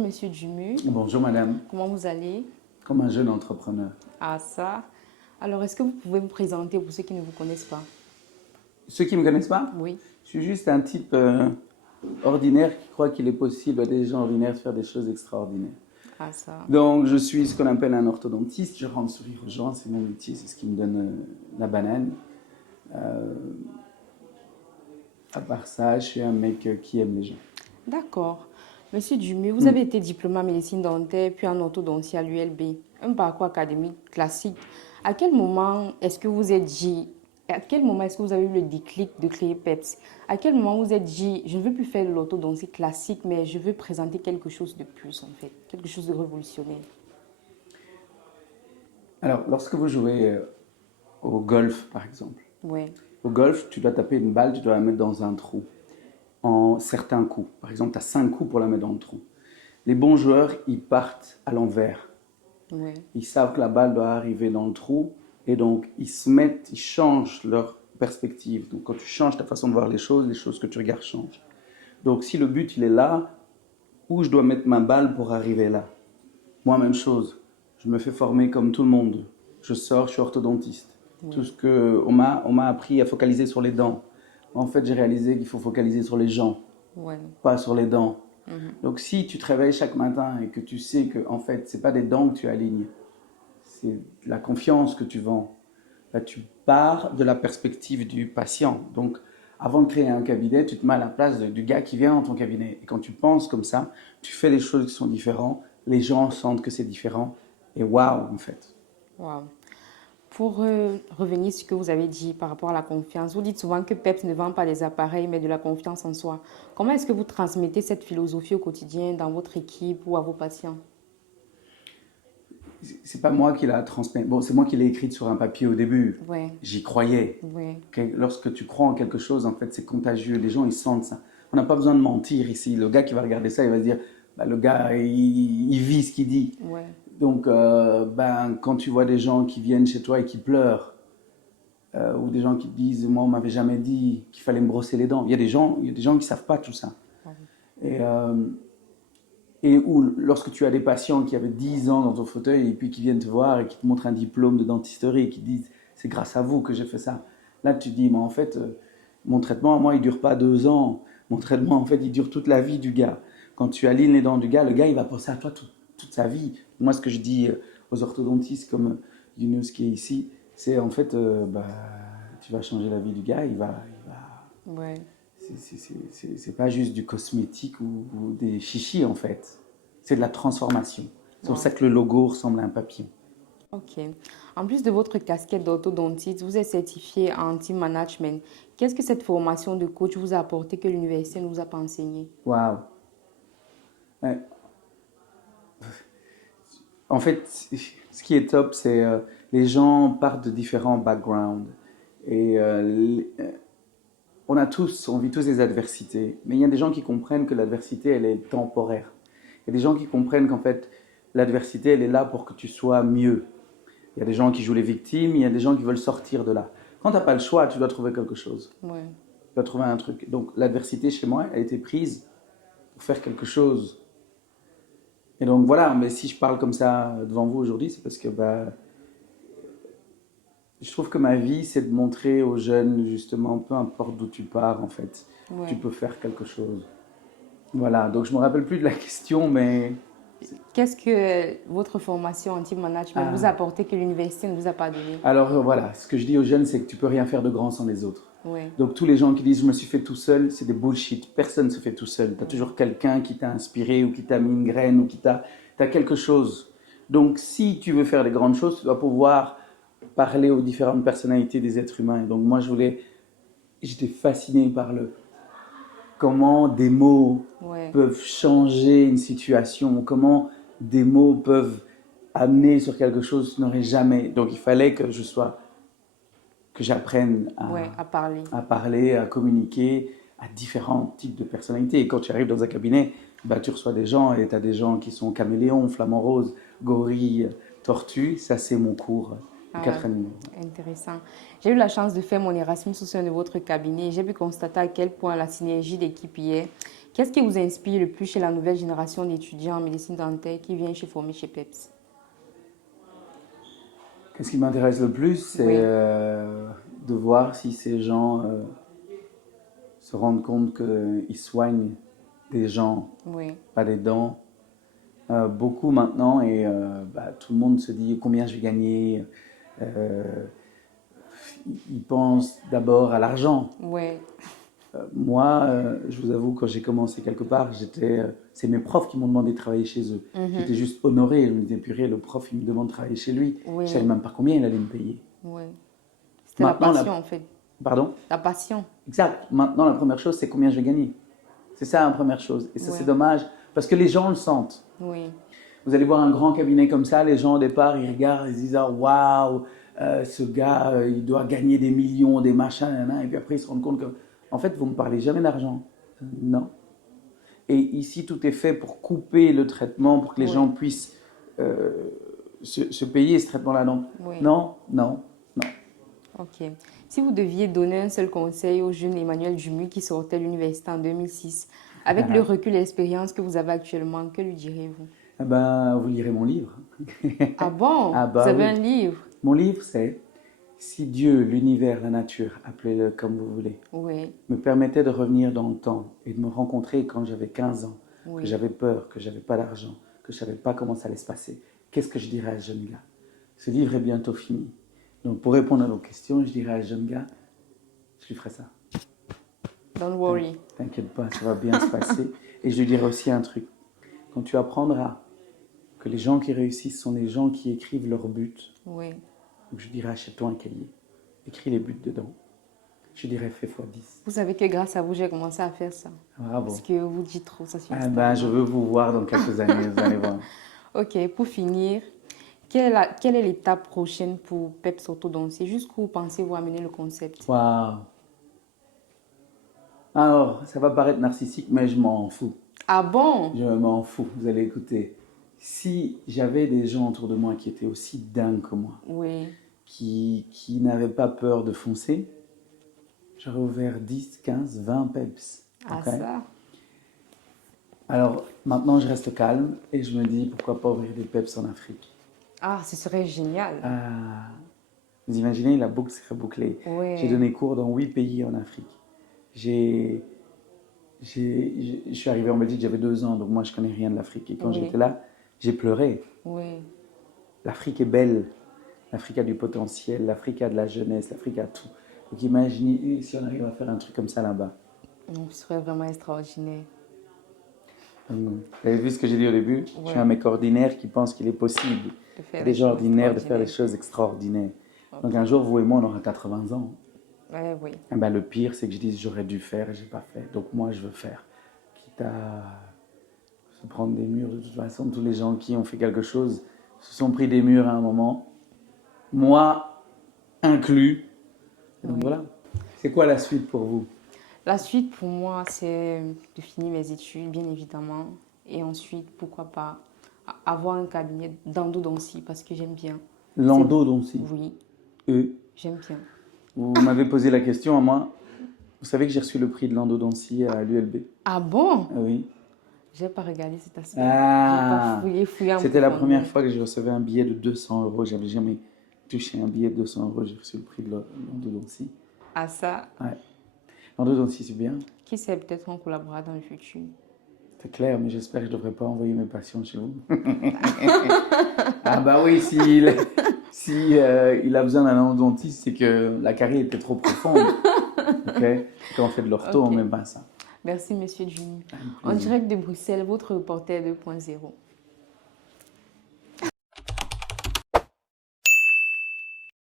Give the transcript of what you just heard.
Bonjour Monsieur Dumu, Bonjour madame, comment vous allez? comme un jeune entrepreneur. Ah ça. Alors, est-ce que vous pouvez vous présenter pour ceux qui ne vous connaissent pas? Ceux qui ne me connaissent pas, Oui. je suis juste un type ordinaire qui croit qu'il est possible à des gens ordinaires de faire des choses extraordinaires. Ah ça. Donc je suis ce qu'on appelle un orthodontiste, je rends le sourire aux gens, c'est mon métier, c'est ce qui me donne la banane. Euh, à part ça, je suis un mec qui aime les gens. D'accord. Monsieur Dumu, vous avez été diplômé en médecine dentaire puis en orthodontie à l'ULB. Un parcours académique classique. À quel moment est-ce que vous êtes dit, à quel moment est-ce que vous avez eu le déclic de créer PEPS? À quel moment vous êtes dit, je ne veux plus faire de l'orthodontie classique, mais je veux présenter quelque chose de plus en fait, quelque chose de révolutionnaire? Alors, lorsque vous jouez au golf, par exemple, Oui, au golf, tu dois taper une balle, tu dois la mettre dans un trou en certains coups. Par exemple, tu as 5 coups pour la mettre dans le trou. Les bons joueurs, ils partent à l'envers. oui, Ils savent que la balle doit arriver dans le trou et donc ils se mettent, ils changent leur perspective. Donc quand tu changes ta façon de voir les choses que tu regardes changent. Donc si le but il est là, où je dois mettre ma balle pour arriver là? Moi, même chose. Je me fais former comme tout le monde. Je sors, je suis orthodontiste. Tout oui, ce que on m'a appris à focaliser sur les dents. En fait, j'ai réalisé qu'il faut focaliser sur les gens, oui. pas sur les dents. Mhm. Donc si tu te réveilles chaque matin et que tu sais que en fait, c'est pas des dents que tu alignes, c'est la confiance que tu vends. Là, tu pars de la perspective du patient. Donc, avant de créer un cabinet, tu te mets à la place du gars qui vient dans ton cabinet. Et quand tu penses comme ça, tu fais les choses qui sont différentes, les gens sentent que c'est différent, et waouh, en fait. Wow. Pour revenir sur ce que vous avez dit par rapport à la confiance, vous dites souvent que PEPS ne vend pas des appareils, mais de la confiance en soi. Comment est-ce que vous transmettez cette philosophie au quotidien dans votre équipe ou à vos patients? C'est pas moi qui l'a transmis. Bon, c'est moi qui l'ai écrite sur un papier au début. Oui, J'y croyais. oui, Lorsque tu crois en quelque chose, en fait, c'est contagieux. Les gens, ils sentent ça. On n'a pas besoin de mentir ici. Le gars qui va regarder ça, il va se dire, bah, le gars, il vit ce qu'il dit. oui, Donc, ben, quand tu vois des gens qui viennent chez toi et qui pleurent, ou des gens qui te disent, moi, on m'avait jamais dit qu'il fallait me brosser les dents. Il y a des gens qui savent pas tout ça. Et, euh, et ou lorsque tu as des patients qui avaient 10 ans dans ton fauteuil et puis qui viennent te voir et qui te montrent un diplôme de dentisterie et qui te disent, c'est grâce à vous que j'ai fait ça. Là, tu te dis, mais en fait, mon traitement, moi, il dure pas 2 ans. Mon traitement, en fait, il dure toute la vie du gars. Quand tu alignes les dents du gars, le gars, il va penser à toi toute sa vie. Moi, ce que je dis aux orthodontistes comme Yunus qui est ici, c'est en fait, bah, tu vas changer la vie du gars, oui. c'est pas juste du cosmétique ou des chichis en fait. C'est de la transformation. C'est pour ça Wow. que le logo ressemble à un papillon. Ok. En plus de votre casquette d'orthodontiste, vous êtes certifié en team management. Qu'est-ce que cette formation de coach vous a apporté que l'université ne vous a pas enseigné? Waouh. Ouais. En fait, ce qui est top, c'est les gens partent de différents backgrounds. Et on vit tous des adversités. Mais il y a des gens qui comprennent que l'adversité, elle est temporaire. Il y a des gens qui comprennent qu'en fait, l'adversité, elle est là pour que tu sois mieux. Il y a des gens qui jouent les victimes, il y a des gens qui veulent sortir de là. Quand tu n'as pas le choix, tu dois trouver quelque chose. Oui. Tu dois trouver un truc. Donc l'adversité chez moi a été prise pour faire quelque chose. Et donc voilà, mais si je parle comme ça devant vous aujourd'hui, c'est parce que bah, je trouve que ma vie, c'est de montrer aux jeunes, justement, peu importe d'où tu pars, en fait, tu Oui. peux faire quelque chose. Voilà, donc je me rappelle plus de la question, mais... Qu'est-ce que votre formation en team management vous a Ah, apporté que l'université ne vous a pas donné? alors voilà, ce que je dis aux jeunes, c'est que tu peux rien faire de grand sans les autres. Oui. Donc tous les gens qui disent je me suis fait tout seul, c'est des bullshit. Personne ne se fait tout seul. Tu as toujours quelqu'un qui t'a inspiré ou qui t'a mis une graine ou t'as quelque chose. Donc si tu veux faire des grandes choses, tu dois pouvoir parler aux différentes personnalités des êtres humains. Et donc moi j'étais fasciné par comment des mots Oui. peuvent changer une situation, comment des mots peuvent amener sur quelque chose que tu n'aurais jamais. Donc il fallait que j'apprenne Oui, à parler. à parler, à communiquer à différents types de personnalités. Et quand tu arrives dans un cabinet, bah, tu reçois des gens et tu as des gens qui sont caméléons, flamants roses, gorilles, tortues. Ça, c'est mon cours de Ah, 4 numéros. intéressant. J'ai eu la chance de faire mon Erasmus au sein de votre cabinet et j'ai pu constater à quel point la synergie d'équipe y est. Qu'est-ce qui vous inspire le plus chez la nouvelle génération d'étudiants en médecine dentaire qui viennent former chez PEPS? Qu'est-ce qui m'intéresse le plus, c'est Oui. de voir si ces gens se rendent compte qu'ils soignent des gens, Oui, pas des dents. Beaucoup maintenant, et tout le monde se dit combien je vais gagner. Euh, ils pensent d'abord à l'argent. oui, Moi, je vous avoue, quand j'ai commencé quelque part, c'est mes profs qui m'ont demandé de travailler chez eux. J'étais juste honoré. Je me disais, purée, le prof, il me demande de travailler chez lui. Oui. Je savais même pas combien il allait me payer. oui. C'était la Maintenant, passion en fait. Pardon? La passion. Exact. Maintenant, la première chose, c'est combien je vais gagner. C'est ça la première chose. Et ça, Ouais. c'est dommage, parce que les gens le sentent. Oui, Vous allez voir un grand cabinet comme ça, les gens au départ, ils regardent, ils se disent, ah, waouh, ce gars, il doit gagner des millions, des machins, nanana. Et puis après, ils se rendent compte que, en fait, vous ne me parlez jamais d'argent. Non. Et ici, tout est fait pour couper le traitement, pour que les Oui. gens puissent se payer ce traitement-là. Non, Oui. non, non, non. ok. Si vous deviez donner un seul conseil au jeune Emmanuel Dumu qui sortait de l'université en 2006, avec le recul et l'expérience que vous avez actuellement, que lui direz-vous? Eh ben, vous lirez mon livre. Ah bon? Ah Vous bah avez oui. un livre? Mon livre, c'est Si Dieu, l'univers, la nature, appelez-le comme vous voulez, Oui, me permettait de revenir dans le temps et de me rencontrer quand j'avais 15 ans, que oui. j'avais peur, que j'avais pas d'argent, que je savais pas comment ça allait se passer, qu'est-ce que je dirais à ce jeune gars? Ce livre est bientôt fini. Donc pour répondre à vos questions, je dirais à ce jeune gars, je lui ferai ça. Don't worry. T'inquiète pas, ça va bien se passer. Et je lui dirai aussi un truc. Quand tu apprendras que les gens qui réussissent sont les gens qui écrivent leurs buts, Oui, donc je dirais achète-toi un cahier, écris les buts dedans. Je dirais fais x10. vous savez que grâce à vous, j'ai commencé à faire ça. Bravo. Parce que vous dites trop ça sur Ah Instagram. ben, je veux vous voir dans quelques années, vous allez voir. Ok, pour finir, quelle est l'étape prochaine pour PEPS Orthodontie? Jusqu'où pensez-vous amener le concept? Waouh. Alors, ça va paraître narcissique, mais je m'en fous. Ah bon? Je m'en fous. Vous allez écouter. Si j'avais des gens autour de moi qui étaient aussi dingues que moi, Oui, qui n'avaient pas peur de foncer, j'aurais ouvert 10, 15, 20 PEPS. ah ok. ça. Alors, maintenant, je reste calme et je me dis, pourquoi pas ouvrir des PEPS en Afrique. Ah, ce serait génial. Ah, vous imaginez, la boucle serait bouclée. Ouais. J'ai donné cours dans 8 pays en Afrique. Je suis arrivé en Belgique, j'avais 2 ans, donc moi, je connais rien de l'Afrique. Et quand Oui. j'étais là, j'ai pleuré. Oui, L'Afrique est belle. L'Afrique a du potentiel. L'Afrique a de la jeunesse. L'Afrique a tout. Donc imaginez si on arrive à faire un truc comme ça là-bas. non, ce serait vraiment extraordinaire. Vous avez vu ce que j'ai dit au début? Je suis Ouais. un mec ordinaire qui pense qu'il est possible, De faire des des gens choses ordinaires, de faire des extraordinaires. choses extraordinaires. Donc un jour, vous et moi, on aura 80 ans. Ouais, oui. Eh ben, le pire, c'est que je dis j'aurais dû faire et j'ai pas fait. Donc moi, je veux faire. Quitte à se prendre des murs. De toute façon, tous les gens qui ont fait quelque chose se sont pris des murs à un moment. Moi, inclus. Et donc Oui. voilà. C'est quoi la suite pour vous? La suite, pour moi, c'est de finir mes études, bien évidemment. Et ensuite, pourquoi pas, avoir un cabinet d'endodontie parce que j'aime bien. L'endodontie. Oui, Eux. j'aime bien. Vous m'avez posé la question à moi. Vous savez que j'ai reçu le prix de l'endodontie à l'ULB? Ah bon? Ah oui. J'ai pas regardé cet aspect. Ah. J'ai pas fouillé en C'était la profondeur. première fois que je recevais un billet de 200 euros. J'avais jamais touché un billet de 200 euros. J'ai reçu le prix de l'endodontie. Ah ça, Ouais. L'endodontie, c'est bien. qui sait, peut-être on collaborera dans le futur. C'est clair, mais j'espère que je ne devrais pas envoyer mes patients chez vous. Ah bah oui, si il a besoin d'un endodontiste, c'est que la carie était trop profonde. Ok. Quand on fait de l'ortho, Ok. on met pas ça. Merci, Monsieur Juni. Avec En plaisir. direct de Bruxelles, votre reporter 2.0.